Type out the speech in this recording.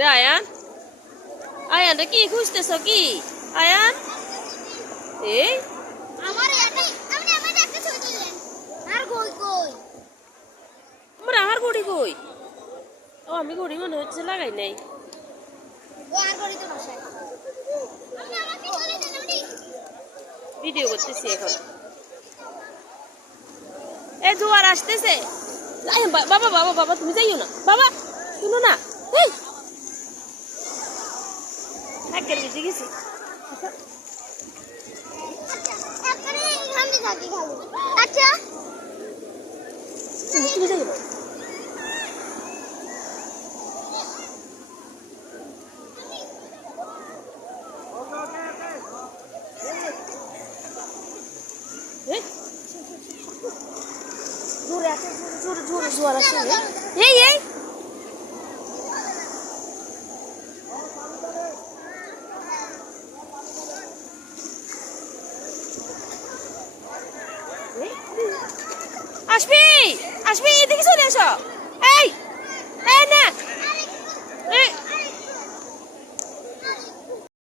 রে আয়ান, আয়ান রে কি খুঁজতেছ কি আয়ান? এই আমার এটা আপনি আমার একটা ছবি তুললেন আর কই কই আমার ঘড়ি কই? ও আমি ঘড়ি মনে হচ্ছে লাগাই নাই। ও আর করি তো বাসায় আপনি আমাকে বলে দেন আপনি ভিডিও করতেছি এখন। এই জোয়ার আসতেছে। বাবা বাবা বাবা তুমি যাইও না বাবা, শুনো না। এই একের বেজে গেছি। একবারে এখানে থাকি খালি আচ্ছা তুমি যাইও না। জোরে আছে, জোরে জোরে জোয়ার আসছে। এই এই আসবি আসবি এদিকে চলে এসো।